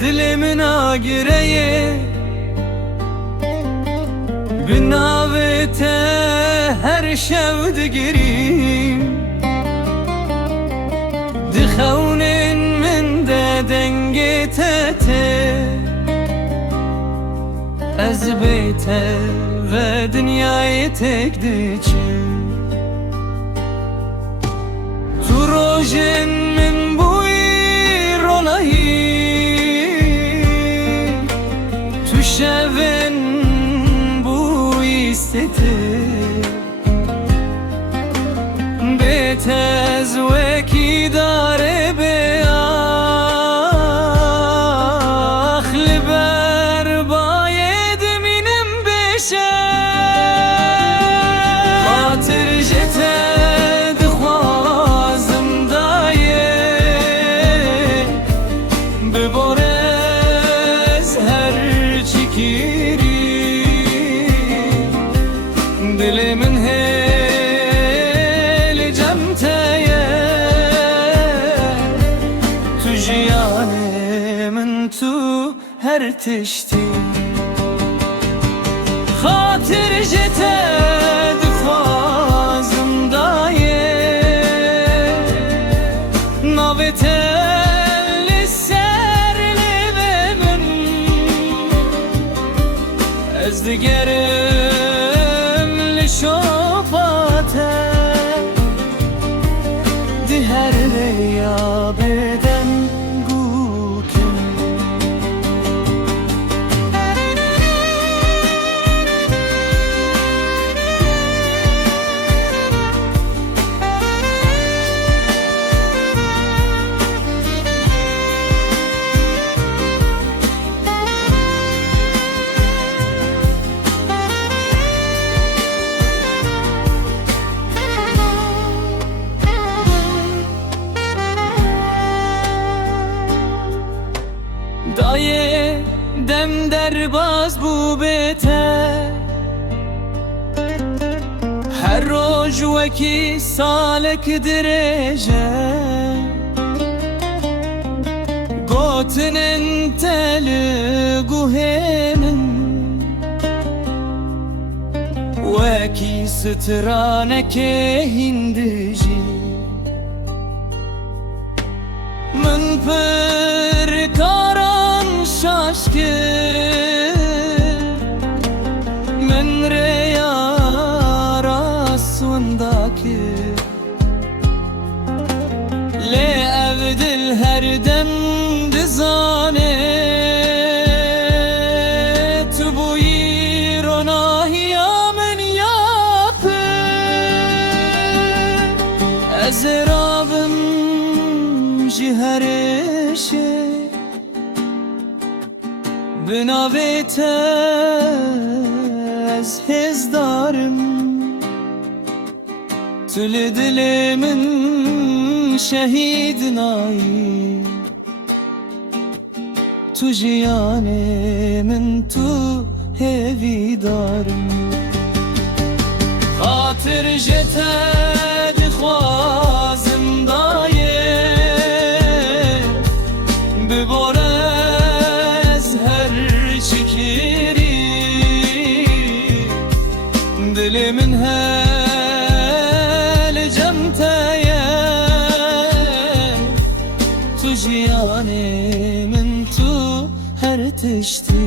dilimin agireye binavete her şev digirim dixewnin min de dengê te tê ez bê te ve dünyayê tek diçim tu rojên min bûyî ronahî tu şevên bûyî stêtê bê te ez wekî darê bê ax li ber bayê dimînim bêşev xatir ji te dixwazim dayê bibore ez her çi kirî dilê min hêlî cem te ye tu jiyanê min tu her tiştî xatir ji te dixwazim dayê navê te li ser lêvê min ez digerim li şopa te di her rêya bêdem gûkim dayê dem derbas bû bê te her roj wekî salek dirêje gotinên te li guhê min wekî stranekê hîndî jî min pir karan şaşkın min rêya raswanda kir lê ev dil her dem dizanê tu bûyî ronahiya min yapir ez ê rabim ji herê şê bi navê te ez hêzdarim tu li dilê min şehîd nayî tu jiyanê min tu hêvîdarim xatir ji te dixwazim dayê bibore ez her çi kirî dilê min hêlî cem te ye tu jiyanê min tu her tiştî